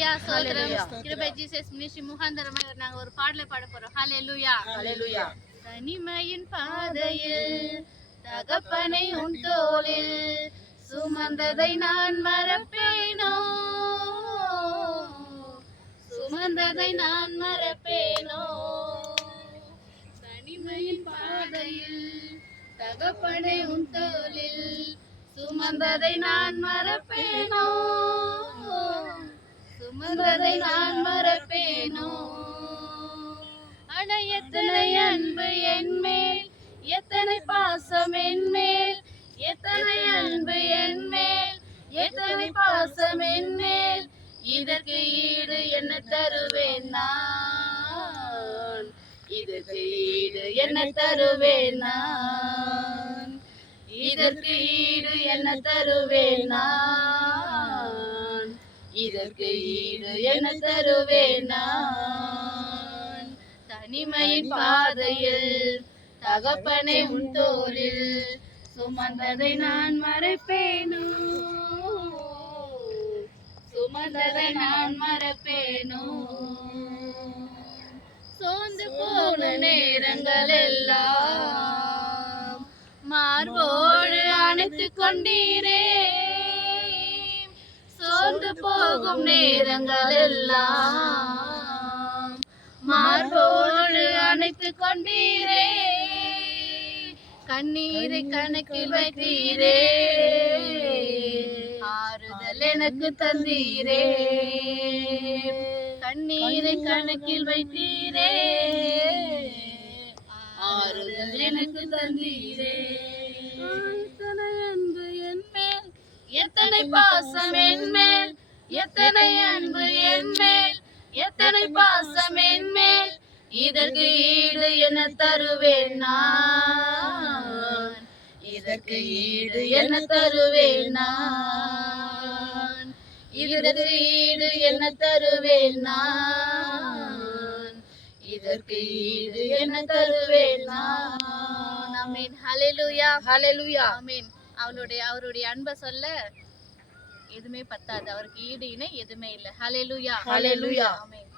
ஹalleluya சோதரம் கிருபை Jesus ministry முகாந்தரமாக நாங்க ஒரு பாடலை பாட போறோம். ஹalleluya ஹalleluya. தனிமையின் பாதையில் தகப்பனை உன் தோளில் சுமந்ததை நான் மறப்பேனோ, சுமந்ததை நான் மறப்பேனோ. தனிமையின் பாதையில் தகப்பனை உன் தோளில் சுமந்ததை நான் மறப்பேனோ, சுமந்ததை நான் மறப்பேனோ. அட எத்தனை அன்பு என் மேல், எத்தனை பாசம் என் மேல், எத்தனை அன்பு என் மேல், எத்தனை பாசம் என் மேல். இதற்கு ஈடு என்ன தருவேன் நான், இதற்கு ஈடு என்ன தருவேன் நான், இதற்கு ஈடு என்ன தருவேன் நான், இதற்கு ஈடு என்ன தருவேன் நான். தனிமையின் பாதையில் தகப்பனை உன் தோளில் சுமந்ததை நான் மறப்பேனோ, சுமந்ததை நான் மறப்பேனோ. சோர்ந்து போன நேரங்கள் எல்லாம் மார்போடு அணைத்துக் கொண்டீரே, சோர்ந்து போகும் நேரங்கள் எல்லாம் மார்போடு அணைத்துக் கொண்டீரே. கண்ணீரை கணக்கில் வைத்தீரே, ஆறுதல் எனக்கு தந்தீரே. கண்ணீரை கணக்கில் வைத்தீரே, ஆறுதல் எனக்கு தந்தீரே. எத்தனை அன்பு என் மேல், எத்தனை பாசம் என் மேல், எத்தனை அன்பு என் மேல், எத்தனை பாசம் என் மேல். இதற்கு ஈடு என்ன தருவேன் நான், இதற்கு ஈடு என்ன தருவேன் நான், இதற்கு ஈடு என்ன தருவேன் நான், இதற்கு ஈடு என்ன தருவேன் நான். ஆமென். ஹalleluya ஹalleluya. ஆமென். அவருடைய அன்பை சொல்ல எதுவுமே பத்தாது. அவருக்கு ஈடு இணை எதுவுமே இல்லை. ஹalleluya ஹalleluya. ஆமென்.